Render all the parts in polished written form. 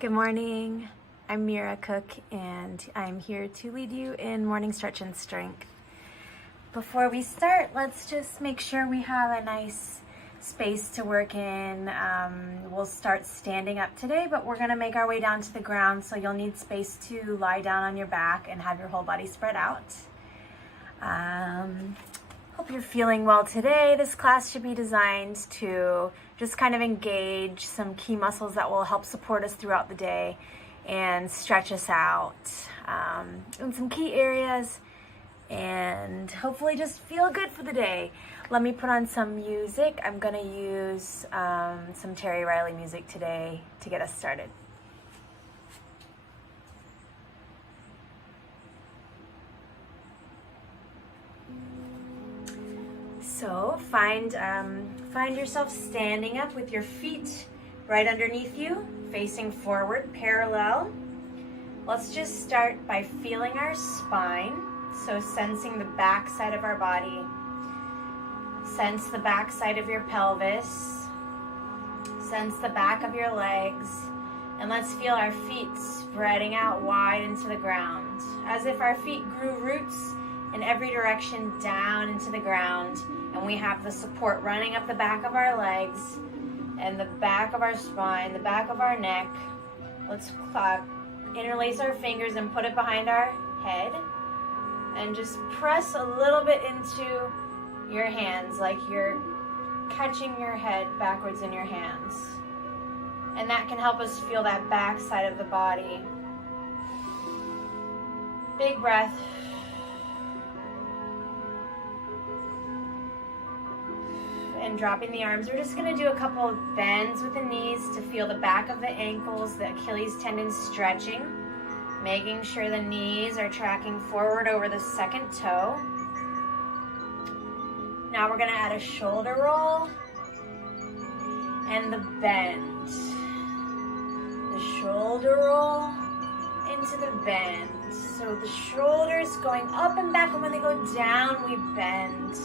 Good morning. I'm Mira Cook and I'm here to lead you in morning stretch and strength. Before we start, let's just make sure we have a nice space to work in. We'll start standing up today, but we're gonna make our way down to the ground, so you'll need space to lie down on your back and have your whole body spread out. Hope you're feeling well today. This class should be designed to just kind of engage some key muscles that will help support us throughout the day and stretch us out in some key areas, and hopefully just feel good for the day. Let me put on some music. I'm gonna use some Terry Riley music today to get us started. So find yourself standing up with your feet right underneath you, facing forward, parallel. Let's just start by feeling our spine. So sensing the back side of our body. Sense the back side of your pelvis. Sense the back of your legs. And let's feel our feet spreading out wide into the ground, as if our feet grew roots in every direction down into the ground. And we have the support running up the back of our legs and the back of our spine, the back of our neck. Let's interlace our fingers and put it behind our head. And just press a little bit into your hands, like you're catching your head backwards in your hands. And that can help us feel that back side of the body. Big breath. And dropping the arms. We're just going to do a couple of bends with the knees to feel the back of the ankles, the Achilles tendon stretching, making sure the knees are tracking forward over the second toe. Now we're going to add a shoulder roll and the bend. The shoulder roll into the bend. So the shoulders going up and back, and when they go down, we bend.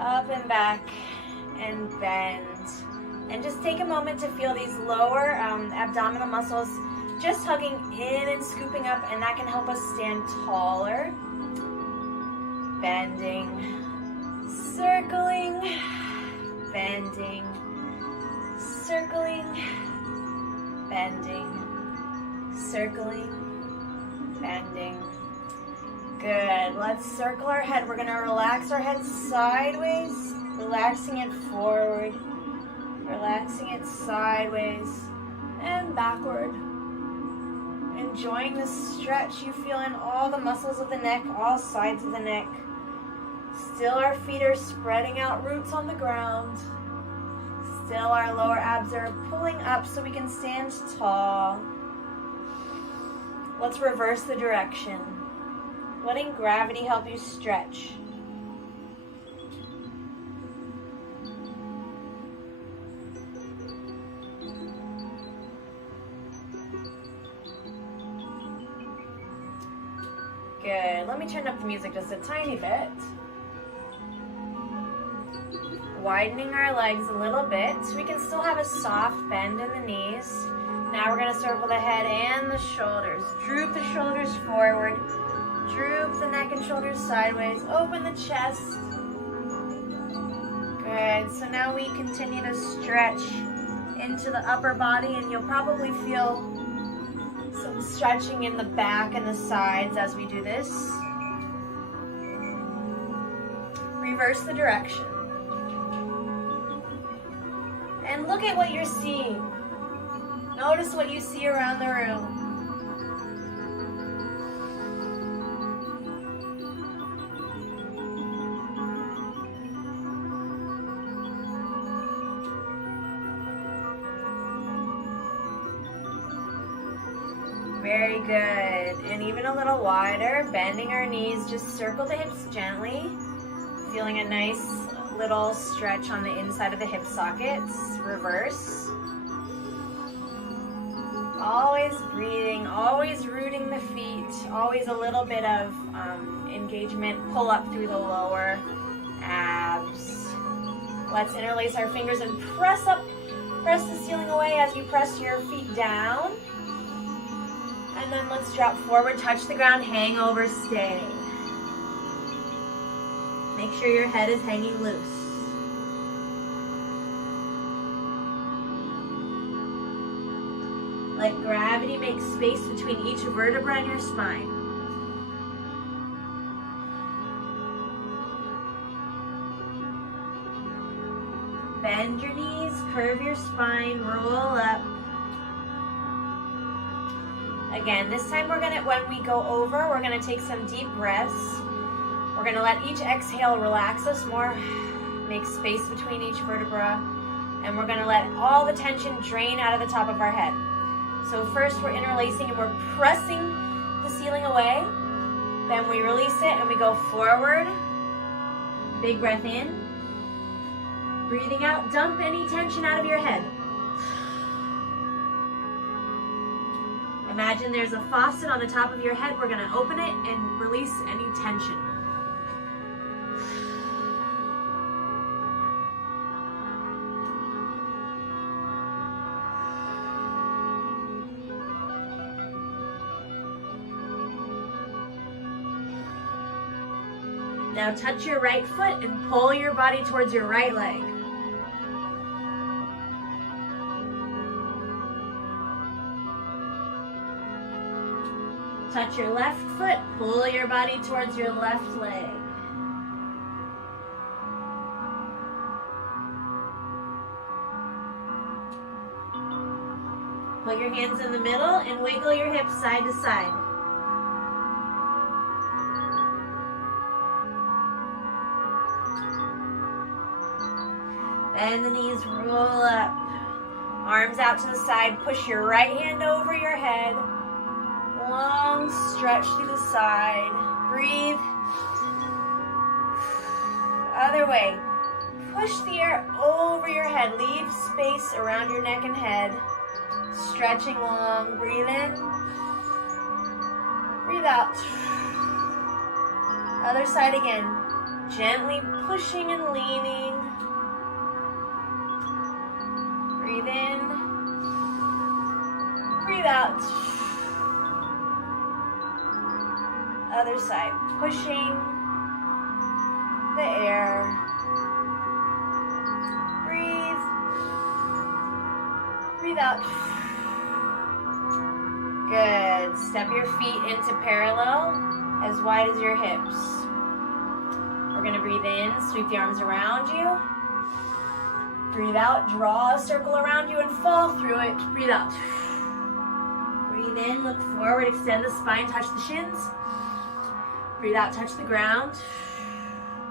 Up and back and bend. And just take a moment to feel these lower abdominal muscles just hugging in and scooping up, and that can help us stand taller. Bending, circling, bending, circling, bending, circling, bending. Good. Let's circle our head. We're going to relax our head sideways, relaxing it forward, relaxing it sideways and backward. Enjoying the stretch you feel in all the muscles of the neck, all sides of the neck. Still our feet are spreading out, roots on the ground. Still our lower abs are pulling up so we can stand tall. Let's reverse the direction. Letting gravity help you stretch. Good. Let me turn up the music just a tiny bit. Widening our legs a little bit so we can still have a soft bend in the knees. Now we're going to circle the head and the shoulders. Droop the shoulders forward. Droop the neck and shoulders sideways. Open the chest. Good. So now we continue to stretch into the upper body, and you'll probably feel some stretching in the back and the sides as we do this. Reverse the direction. And look at what you're seeing. Notice what you see around the room. Very good. And even a little wider, bending our knees, just circle the hips gently, feeling a nice little stretch on the inside of the hip sockets. Reverse. Always breathing, always rooting the feet, always a little bit of engagement, pull up through the lower abs. Let's interlace our fingers and press up Press the ceiling away as you press your feet down. And then let's drop forward, touch the ground, hang over, stay. Make sure your head is hanging loose. Let gravity make space between each vertebra in your spine. Bend your knees, curve your spine, roll up. Again, this time when we go over, we're gonna take some deep breaths. We're gonna let each exhale relax us more, make space between each vertebra, and we're gonna let all the tension drain out of the top of our head. So first we're interlacing and we're pressing the ceiling away. Then we release it and we go forward. Big breath in. Breathing out, dump any tension out of your head. Imagine there's a faucet on the top of your head. We're gonna open it and release any tension. Now touch your right foot and pull your body towards your right leg. Touch your left foot, pull your body towards your left leg. Put your hands in the middle and wiggle your hips side to side. Bend the knees, roll up. Arms out to the side, push your right hand over your head. Long stretch through the side. Breathe. Other way. Push the air over your head. Leave space around your neck and head. Stretching long. Breathe in. Breathe out. Other side again. Gently pushing and leaning. Breathe in. Breathe out. Other side, pushing the air. Breathe. Breathe out. Good. Step your feet into parallel, as wide as your hips. We're gonna breathe in, sweep the arms around you. Breathe out, draw a circle around you and fall through it. Breathe out. Breathe in, look forward, extend the spine, touch the shins. Breathe out, touch the ground.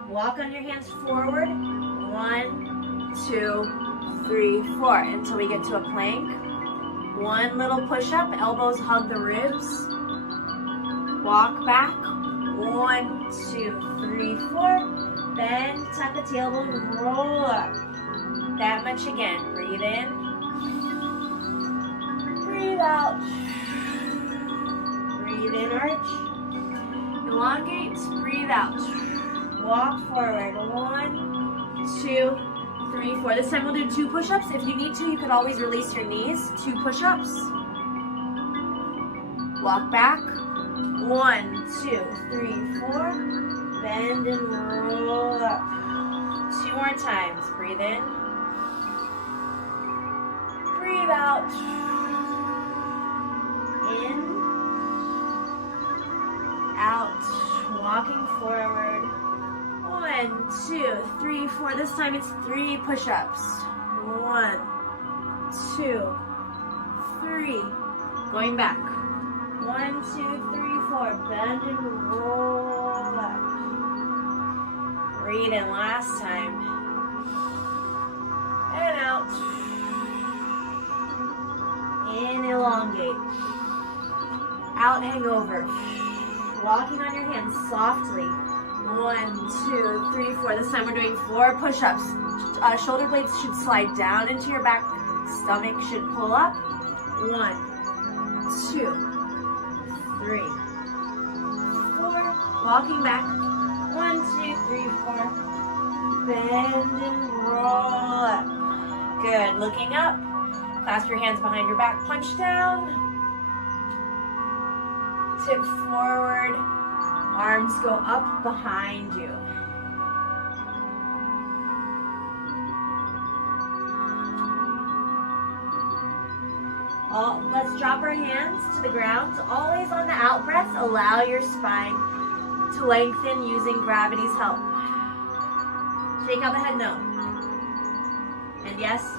Walk on your hands forward. 1, 2, 3, 4, until we get to a plank. One little push-up, elbows hug the ribs. Walk back. 1, 2, 3, 4. Bend, tuck the tailbone, roll up. That much again. Breathe in. Breathe out. Breathe in, arch. Elongate, breathe out. Walk forward. 1, 2, 3, 4. This time we'll do 2 push-ups. If you need to, you could always release your knees. 2 push-ups. Walk back. 1, 2, 3, 4. Bend and roll up. 2 more times. Breathe in. Breathe out. In. Out. Walking forward. 1, 2, 3, 4. This time it's 3 push-ups. 1, 2, 3. Going back. 1, 2, 3, 4. Bend and roll up. Breathe in last time. And out. In, elongate. Out, hang over. Walking on your hands softly. 1, 2, 3, 4. This time we're doing 4 push-ups. Shoulder blades should slide down into your back. Stomach should pull up. 1, 2, 3, 4. Walking back. 1, 2, 3, 4. Bend and roll up. Good. Looking up. Clasp your hands behind your back, punch down. Tip forward, arms go up behind you. Let's drop our hands to the ground. Always on the out breath, allow your spine to lengthen using gravity's help. Shake out the head, no. And yes.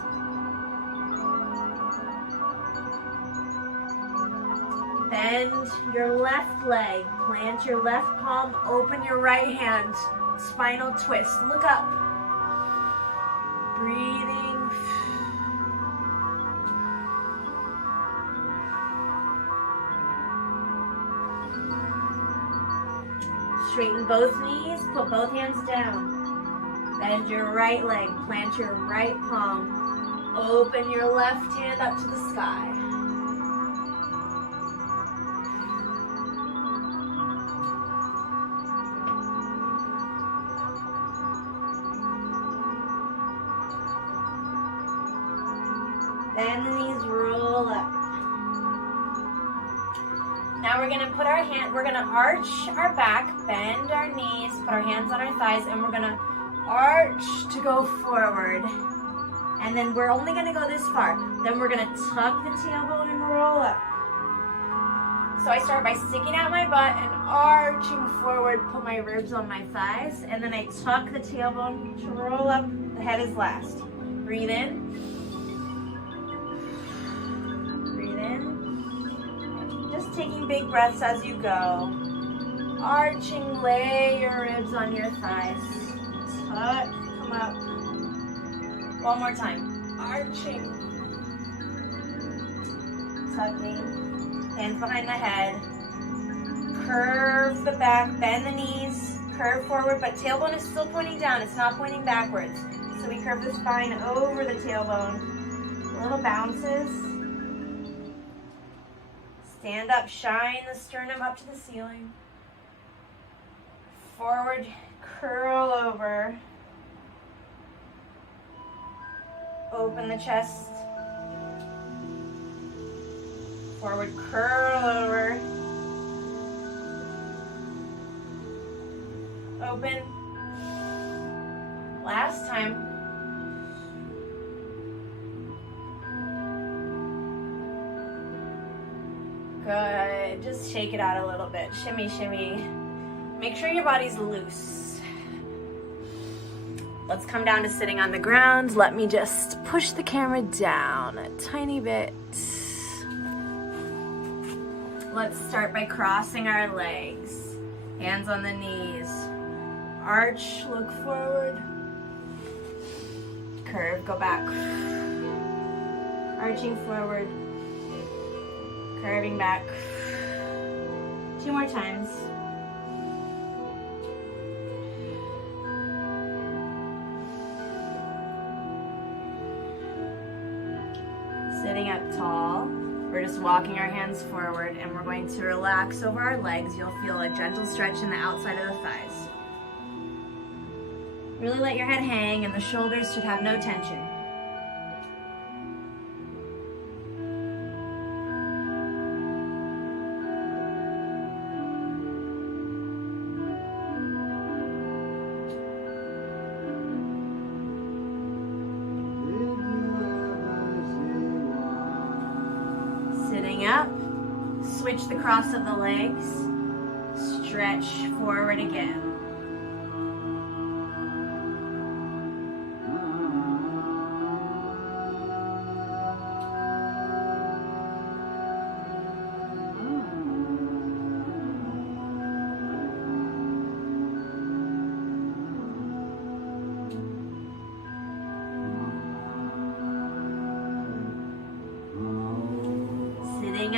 Bend your left leg, plant your left palm, open your right hand, spinal twist, look up. Breathing. Straighten both knees, put both hands down. Bend your right leg, plant your right palm, open your left hand up to the sky. Bend the knees, roll up. Now we're gonna arch our back, bend our knees, put our hands on our thighs, and we're gonna arch to go forward. And then we're only gonna go this far. Then we're gonna tuck the tailbone and roll up. So I start by sticking out my butt and arching forward, put my ribs on my thighs, and then I tuck the tailbone to roll up. The head is last. Breathe in. Taking big breaths as you go. Arching, lay your ribs on your thighs. Tuck, come up. One more time. Arching. Tucking. Hands behind the head. Curve the back, bend the knees. Curve forward, but tailbone is still pointing down. It's not pointing backwards. So we curve the spine over the tailbone. Little bounces. Stand up, shine the sternum up to the ceiling. Forward, curl over. Open the chest. Forward, curl over. Open. Last time. Good. Just shake it out a little bit. Shimmy, shimmy. Make sure your body's loose. Let's come down to sitting on the ground. Let me just push the camera down a tiny bit. Let's start by crossing our legs. Hands on the knees. Arch, look forward. Curve, go back. Arching forward. Curving back. 2 more times. Sitting up tall. We're just walking our hands forward and we're going to relax over our legs. You'll feel a gentle stretch in the outside of the thighs. Really let your head hang and the shoulders should have no tension. Up, switch the cross of the legs, stretch forward again.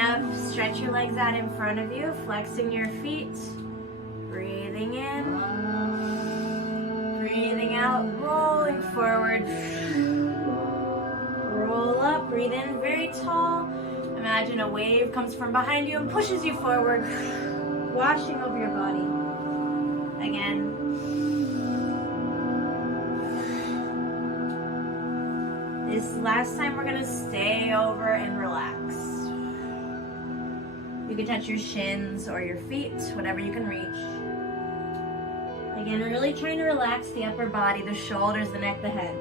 Up, stretch your legs out in front of you, flexing your feet, breathing in, breathing out, rolling forward, roll up, breathe in very tall, imagine a wave comes from behind you and pushes you forward, washing over your body, again, This last time we're gonna stay over and relax. You can touch your shins or your feet, whatever you can reach. Again, really trying to relax the upper body, the shoulders, the neck, the head.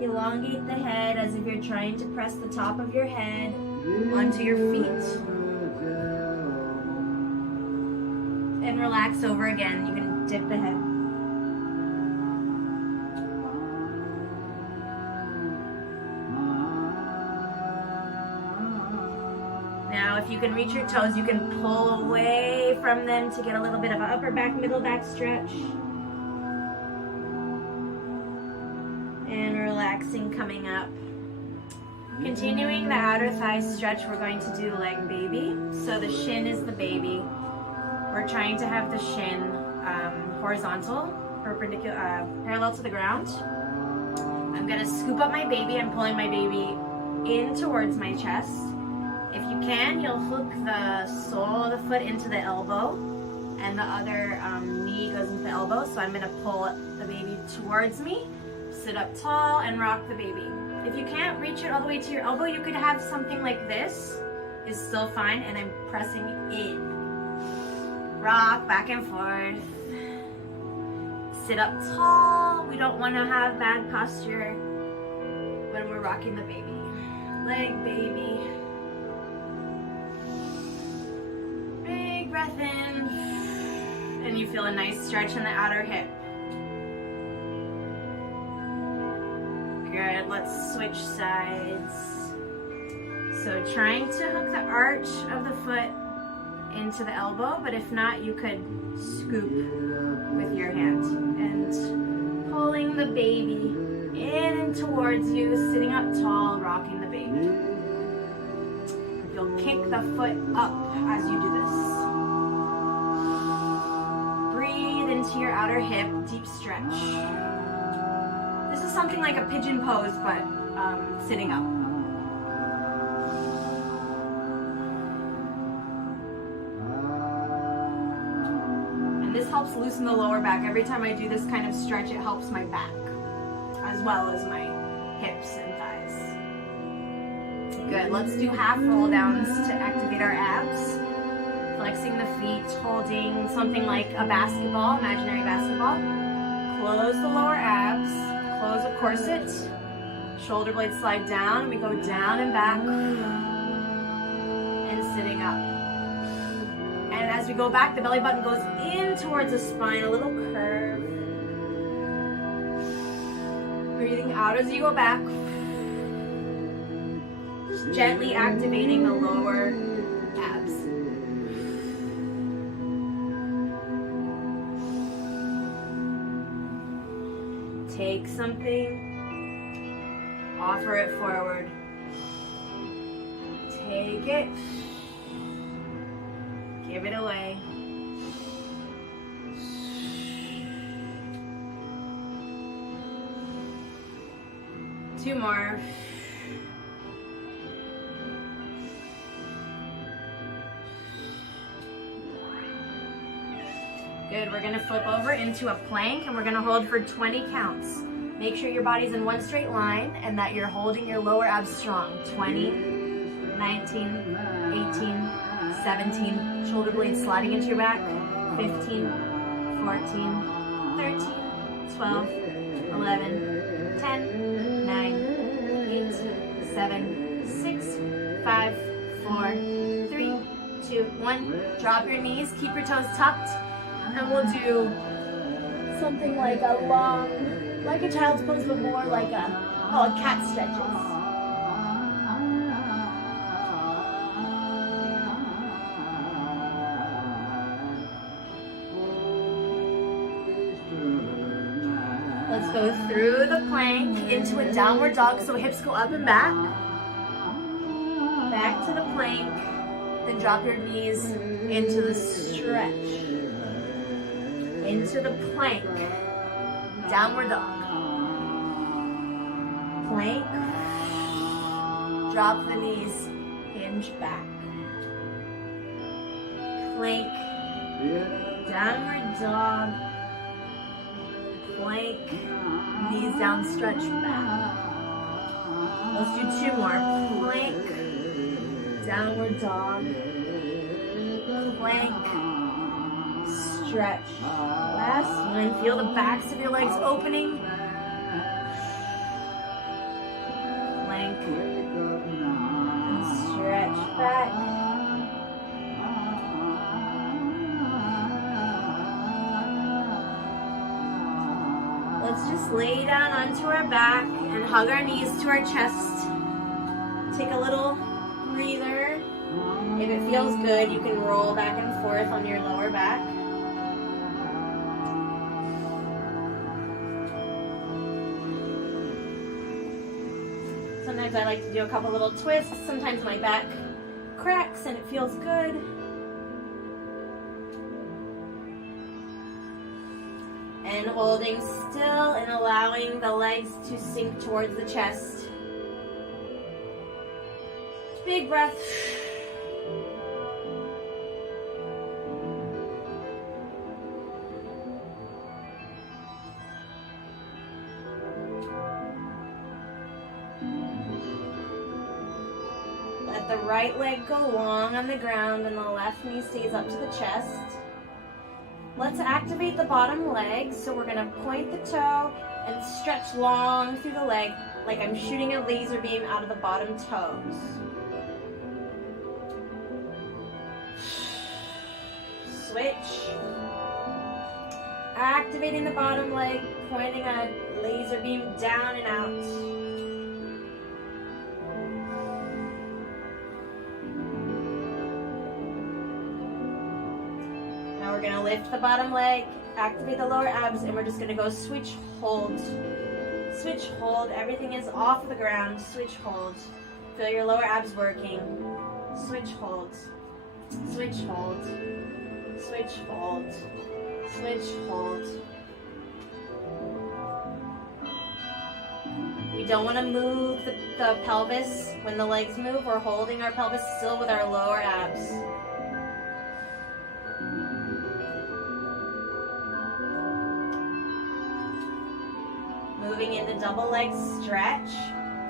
Elongate the head as if you're trying to press the top of your head onto your feet. And relax over again. You can dip the head. Now, if you can reach your toes, you can pull away from them to get a little bit of an upper back, middle back stretch. Relaxing, coming up. Continuing the outer thigh stretch, we're going to do leg baby. So the shin is the baby. We're trying to have the shin horizontal, perpendicular, parallel to the ground. I'm gonna scoop up my baby. I'm pulling my baby in towards my chest. If you can, you'll hook the sole of the foot into the elbow, and the other knee goes into the elbow. So I'm gonna pull the baby towards me. Sit up tall and rock the baby. If you can't reach it all the way to your elbow, you could have something like this. Is still fine, and I'm pressing in. Rock back and forth. Sit up tall. We don't want to have bad posture when we're rocking the baby. Leg baby. Big breath in. And you feel a nice stretch in the outer hip. Good, let's switch sides. So trying to hook the arch of the foot into the elbow, but if not, you could scoop with your hand. And pulling the baby in and towards you, sitting up tall, rocking the baby. You'll kick the foot up as you do this. Breathe into your outer hip, deep stretch. This is something like a pigeon pose, but sitting up. And this helps loosen the lower back. Every time I do this kind of stretch, it helps my back, as well as my hips and thighs. Good, let's do half roll downs to activate our abs. Flexing the feet, holding something like a basketball, imaginary basketball. Close the lower abs. Close a corset, shoulder blades slide down, we go down and back, and sitting up. And as we go back, the belly button goes in towards the spine, a little curve. Breathing out as you go back. Just gently activating the lower abs. Take something, offer it forward. Take it, give it away. Two more. Good, we're gonna flip over into a plank and we're gonna hold for 20 counts. Make sure your body's in one straight line and that you're holding your lower abs strong. 20, 19, 18, 17, shoulder blades sliding into your back. 15, 14, 13, 12, 11, 10, 9, 8, 7, 6, 5, 4, 3, 2, 1. Drop your knees, keep your toes tucked. And we'll do something like a long, like a child's pose, but more like called cat stretches. Let's go through the plank into a downward dog, so hips go up and back. Back to the plank, Then drop your knees into the stretch, into the plank, downward dog. Plank, drop the knees, hinge back. Plank, downward dog. Plank, knees down, stretch back. Let's do 2 more. Plank, downward dog. Plank, stretch. Last one. Feel the backs of your legs opening. Plank, and stretch back. Let's just lay down onto our back and hug our knees to our chest. Take a little breather. If it feels good, you can roll back and forth on your lower back. Sometimes I like to do a couple little twists. Sometimes my back cracks and it feels good. And holding still and allowing the legs to sink towards the chest. Big breath. Let the right leg go long on the ground and the left knee stays up to the chest. Let's activate the bottom leg. So we're gonna point the toe and stretch long through the leg like I'm shooting a laser beam out of the bottom toes. Switch. Activating the bottom leg, pointing a laser beam down and out. Now we're gonna lift the bottom leg, activate the lower abs, and we're just gonna go switch, hold. Switch, hold. Everything is off the ground. Switch, hold. Feel your lower abs working. Switch, hold. Switch, hold. Switch, hold. Switch, hold. We don't want to move the pelvis. When the legs move, we're holding our pelvis still with our lower abs. Moving into double leg stretch.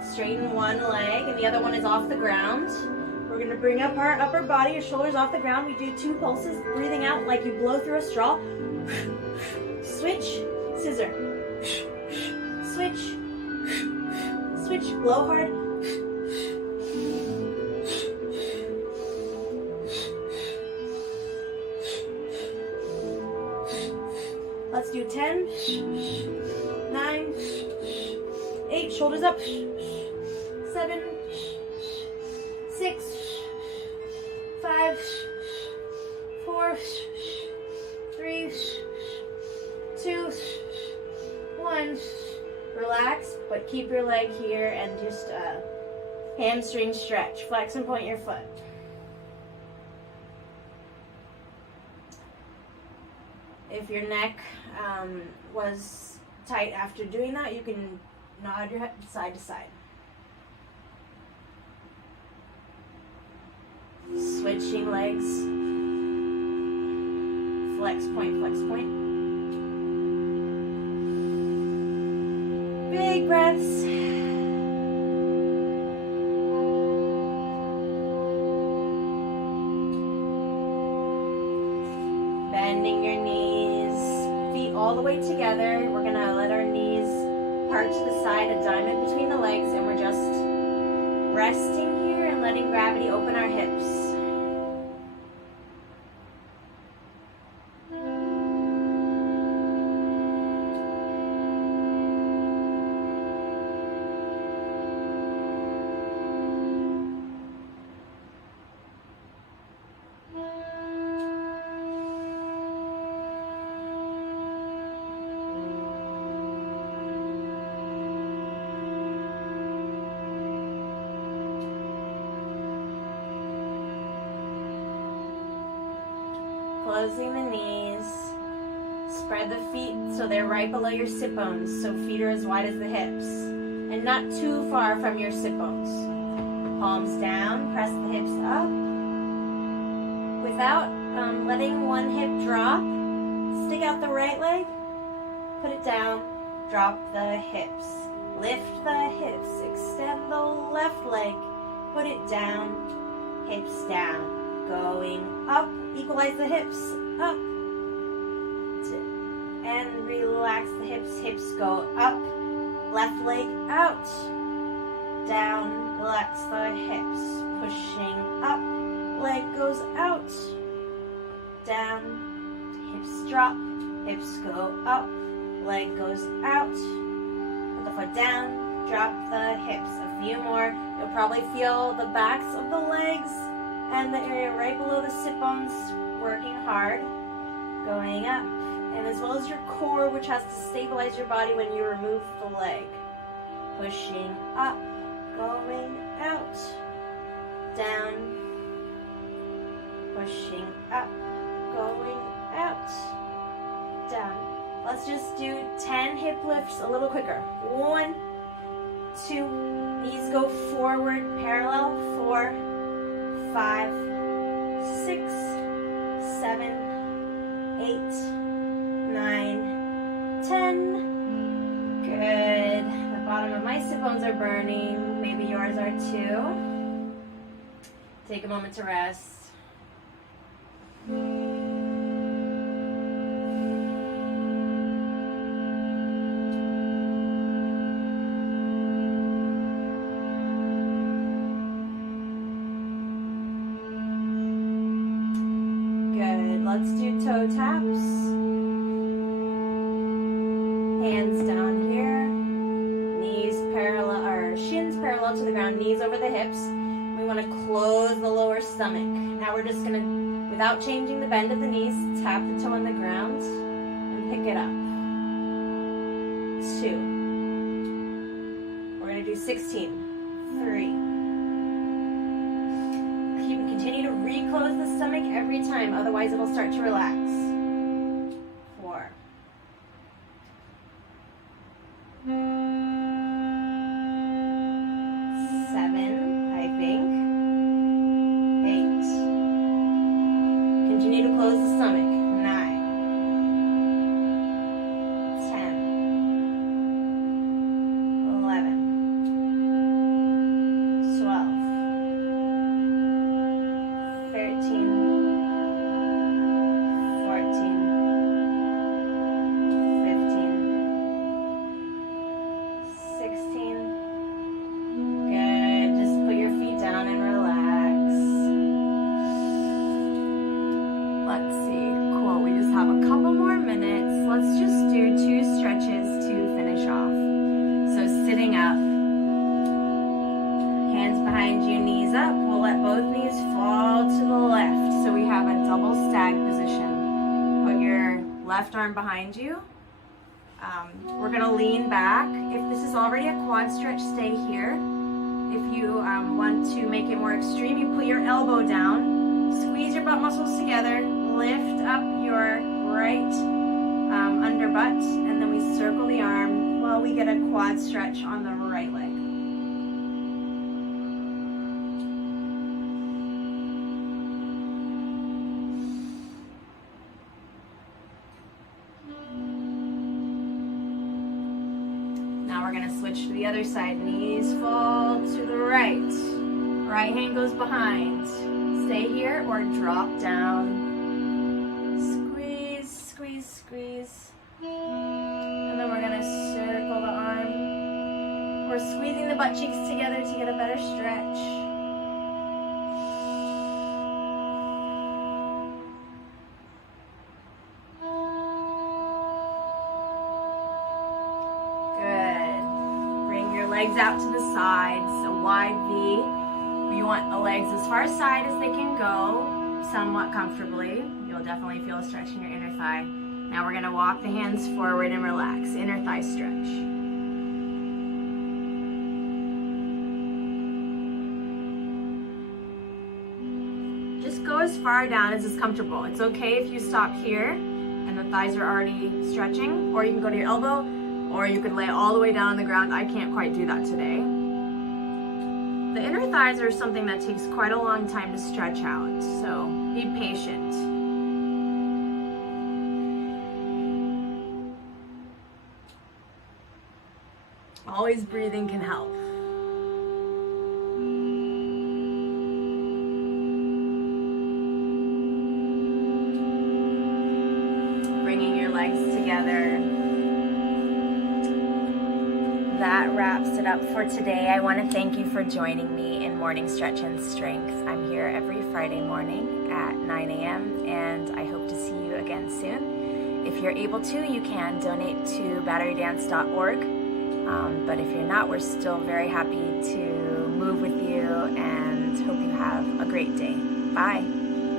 Straighten one leg and the other one is off the ground. We're going to bring up our upper body, your shoulders off the ground. We do 2 pulses, breathing out like you blow through a straw. Switch, scissor. Switch, switch, blow hard. Let's do 10, 9, 8, shoulders up, 7, 6, 5, 4, 3, 2, 1. Relax, but keep your leg here and just hamstring stretch. Flex and point your foot. If your neck was tight after doing that, you can nod your head side to side. Switching legs. Flex, point, flex, point. Big breaths. Bending your knees, feet all the way together. We're gonna let our knees part to the side, a diamond between the legs, and we're just resting here and letting gravity open our hips. closing the knees. Spread the feet so they're right below your sit bones, so feet are as wide as the hips and not too far from your sit bones. Palms down, press the hips up. Without letting one hip drop, stick out the right leg, put it down, drop the hips. Lift the hips, extend the left leg, put it down, hips down. Going up, equalize the hips, up. And relax the hips, hips go up, left leg out, down, relax the hips, pushing up, leg goes out, down, hips drop, hips go up, leg goes out, put the foot down, drop the hips. A few more. You'll probably feel the backs of the legs and the area right below the sit bones working hard, going up, and as well as your core, which has to stabilize your body when you remove the leg. Pushing up, going out, down, pushing up, going out, down. Let's just do 10 hip lifts a little quicker. 1, 2, knees go forward, parallel, 4, 5, 6, 7, 8, 9, 10. Good. The bottom of my sit bones are burning. Maybe yours are too. Take a moment to rest. Let's do toe taps. Hands down here. Knees parallel, or shins parallel to the ground, knees over the hips. We want to close the lower stomach. Now we're just going to, without changing the bend of the knees, tap the toe on the ground and pick it up. 2. We're going to do 16. 3. Continue to reclose the stomach every time, otherwise it'll start to relax. 4. 7, piping. 8. Continue to close the stomach. 9. 10. 11. 12. 13, 14, 15, 16. Good. Just put your feet down and relax. Let's see. Cool. We just have a couple more minutes. Let's just do 2 stretches to finish off. So sitting up, hands behind you, knees up. We'll let both knees fall to the left. So we have a double stag position. Put your left arm behind you. We're going to lean back. If this is already a quad stretch, stay here. If you want to make it more extreme, you put your elbow down. Squeeze your butt muscles together. Lift up your right under butt. And then we circle the arm while we get a quad stretch on the right leg. We're going to switch to the other side. Knees fall to the right. Right hand goes behind. Stay here or drop down. Squeeze, squeeze, squeeze. And then we're going to circle the arm. We're squeezing the butt cheeks together to get a better stretch. Legs out to the sides, a wide V. We want the legs as far side as they can go, somewhat comfortably. You'll definitely feel a stretch in your inner thigh. Now we're gonna walk the hands forward and relax, inner thigh stretch. Just go as far down as is comfortable. It's okay if you stop here and the thighs are already stretching, or you can go to your elbow, or you could lay all the way down on the ground. I can't quite do that today. The inner thighs are something that takes quite a long time to stretch out, so be patient. Always breathing can help. Bringing your legs together. That wraps it up for today. I want to thank you for joining me in Morning Stretch and Strength. I'm here every Friday morning at 9 a.m. and I hope to see you again soon. If you're able to, you can donate to batterydance.org. But if you're not, we're still very happy to move with you and hope you have a great day. Bye.